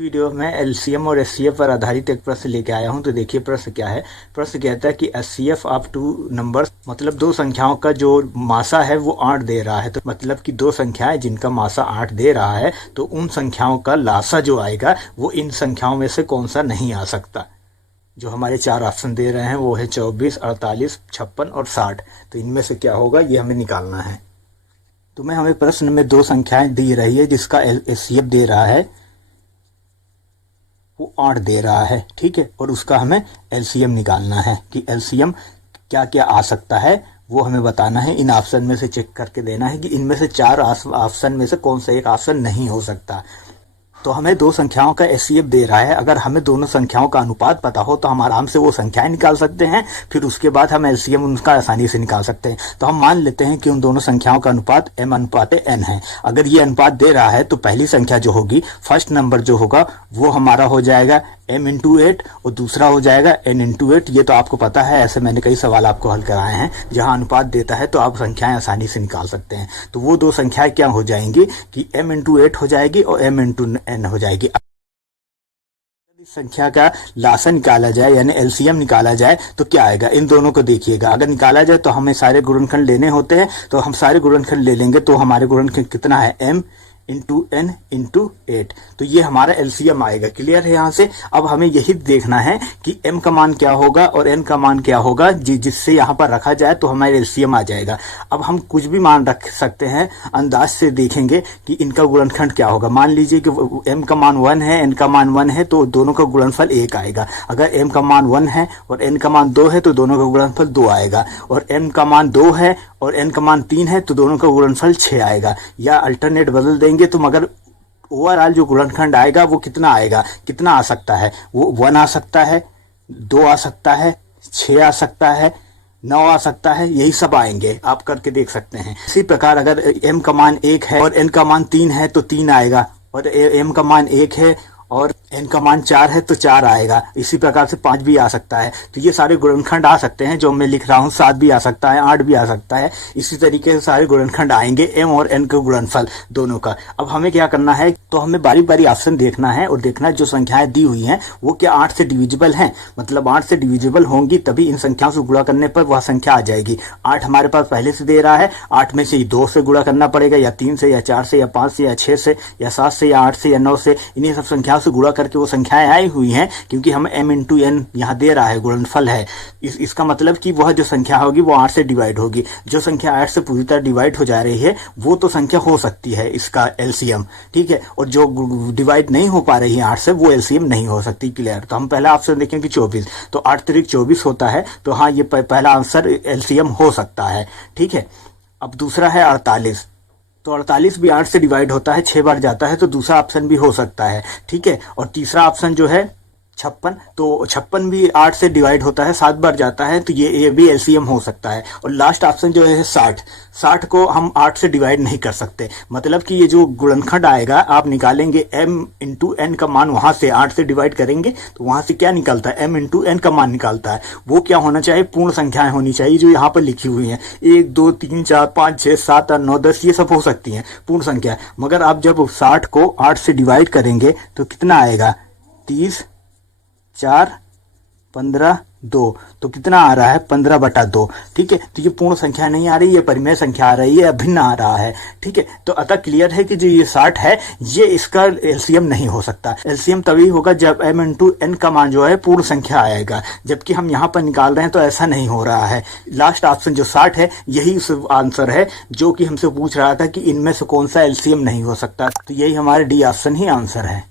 Video में LCM और HCF पर आधारित एक प्रश्न लेके आया हूं। तो देखिए प्रश्न क्या है। प्रश्न कहता है कि एचसीएफ ऑफ टू नंबर्स, मतलब दो संख्याओं का जो मासा है वो 8 दे रहा है। तो मतलब कि दो संख्याएं जिनका मासा 8 दे रहा है, तो उन संख्याओं का लासा जो आएगा वो इन संख्याओं में से कौन सा नहीं आ सकता। जो हमारे 4 ऑप्शन दे रहे हैं वो है 24, 48, 56 और 60। तो इनमें से क्या होगा ये हमें निकालना है। तो मैं हमें प्रश्न में दो संख्याएं दी रही है जिसका एचसीएफ दे रहा है वो 8 दे रहा है, ठीक है। और उसका हमें एलसीएम निकालना है कि एलसीएम क्या क्या आ सकता है वो हमें बताना है। इन ऑप्शन में से चेक करके देना है कि इनमें से 4 ऑप्शन में से कौन सा एक ऑप्शन नहीं हो सकता। तो हमें दो संख्याओं का एचसीएफ दे रहा है। अगर हमें दोनों संख्याओं का अनुपात पता हो तो हम आराम से वो संख्याएं निकाल सकते हैं, फिर उसके बाद हम एलसीएम उनका आसानी से निकाल सकते हैं। तो हम मान लेते हैं कि उन दोनों संख्याओं का अनुपात m अनुपात n है। अगर ये अनुपात दे रहा है तो पहली संख्या जो होगी, फर्स्ट नंबर जो होगा वो हमारा हो जाएगा m इंटू 8 और दूसरा हो जाएगा n इंटू 8। ये तो आपको पता है, ऐसे मैंने कई सवाल आपको हल कराए हैं। जहां अनुपात देता है तो आप संख्याएं आसानी से निकाल सकते हैं। तो वो दो संख्याएं क्या हो जाएंगी कि m इंटू 8 हो जाएगी और m इंटू n हो जाएगी। इस संख्या का लासा निकाला जाए यानी एलसीएम निकाला जाए तो क्या आएगा, इन दोनों को देखिएगा। अगर निकाला जाए तो हमें सारे गुणनखंड लेने होते हैं, तो हम सारे गुणनखंड ले लेंगे। तो हमारे गुणनखंड कितना है, m इंटू n इंटू 8। तो ये हमारा एलसीएम आएगा। क्लियर है यहाँ से। अब हमें यही देखना है कि m का मान क्या होगा और n का मान क्या होगा, जिससे यहाँ पर रखा जाए तो हमारा एलसीएम आ जाएगा। अब हम कुछ भी मान रख सकते हैं, अंदाज से देखेंगे कि इनका गुणनखंड क्या होगा। मान लीजिए कि m का मान 1 है, n का मान 1 है, तो दोनों का गुणनफल 1 आएगा। अगर m का मान 1 है और n का मान 2 है तो दोनों का गुणनफल 2 आएगा। और m का मान 2 है और n का मान 3 है तो दोनों का गुणनफल 6 आएगा। या अल्टरनेट बदल देंगे तो मगर ओवरऑल जो गुणनखंड आएगा वो कितना आएगा, कितना आ सकता है, वो 1 आ सकता है, 2 आ सकता है, 6 आ सकता है, 9 आ सकता है। यही सब आएंगे, आप करके देख सकते हैं। इसी प्रकार अगर m का मान 1 है और n का मान 3 है तो 3 आएगा, और m का मान 1 है और n का मान 4 है तो 4 आएगा। इसी प्रकार से 5 भी आ सकता है। तो ये सारे गुणनखंड आ सकते हैं जो मैं लिख रहा हूँ। 7 भी आ सकता है, 8 भी आ सकता है। इसी तरीके से सारे गुणनखंड आएंगे, m और n के गुणनफल दोनों का। अब हमें क्या करना है, तो हमें बारी बारी ऑप्शन देखना है और देखना है जो संख्याएं दी हुई हैं वो क्या 8 से डिविजिबल हैं। मतलब 8 से डिविजिबल होंगी तभी इन संख्याओं से गुणा करने पर वह संख्या आ जाएगी। 8 हमारे पास पहले से दे रहा है, 8 में से 2 से गुणा करना पड़ेगा, या 3 से, या 4 से, या 5 से, या 6 से, या 7 से, या 8 से, या 9 से। इन्हीं सब संख्याओं से गुणा करके वो संख्याएं आई हुई हैं, क्योंकि हमें m इंटू n यहाँ दे रहा है, गुणनफल है। इसका मतलब कि वह जो संख्या होगी वो 8 से डिवाइड होगी। जो संख्या 8 से पूरी तरह डिवाइड हो जा रही है वो तो संख्या हो सकती है इसका एलसीएम, ठीक है। और जो डिवाइड नहीं हो पा रही है 8 से वो एलसीएम नहीं हो सकती। क्लियर। तो हम पहला ऑप्शन देखें कि 24, तो 8 तिरिक 24 होता है। तो हाँ, ये पहला आंसर एलसीएम हो सकता है, ठीक है। अब दूसरा है 48, तो 48 भी 8 से डिवाइड होता है, 6 बार जाता है, तो दूसरा ऑप्शन भी हो सकता है, ठीक है। और तीसरा ऑप्शन जो है 56, तो 56 भी 8 से डिवाइड होता है, 7 बार जाता है, तो ये भी एलसीएम हो सकता है। और लास्ट ऑप्शन जो है 60 को हम 8 से डिवाइड नहीं कर सकते। मतलब कि ये जो गुणनखंड आएगा आप निकालेंगे m इंटू n का मान, वहां से 8 से डिवाइड करेंगे तो वहां से क्या निकलता है, m इंटू n का मान निकलता है। वो क्या होना चाहिए, पूर्ण संख्याएं होनी चाहिए जो यहाँ पर लिखी हुई हैं। 1 2 3 4 5 6 7 8 9 10 ये सब हो सकती हैं पूर्ण संख्या। मगर आप जब 60 को 8 से डिवाइड करेंगे तो कितना आएगा, 30 4 15 2, तो कितना आ रहा है, 15/2, ठीक है। तो ये पूर्ण संख्या नहीं आ रही, ये परिमेय संख्या आ रही है, अभिन्न आ रहा है, ठीक है। तो अतः क्लियर है कि जो ये 60 है ये इसका एलसीएम नहीं हो सकता। एलसीएम तभी होगा जब m इंटू n का मान जो है पूर्ण संख्या आएगा, जबकि हम यहाँ पर निकाल रहे हैं तो ऐसा नहीं हो रहा है। लास्ट ऑप्शन जो 60 है यही आंसर है जो कि हमसे पूछ रहा था कि इनमें से कौन सा एलसीएम नहीं हो सकता। तो यही हमारे डी ऑप्शन ही आंसर है।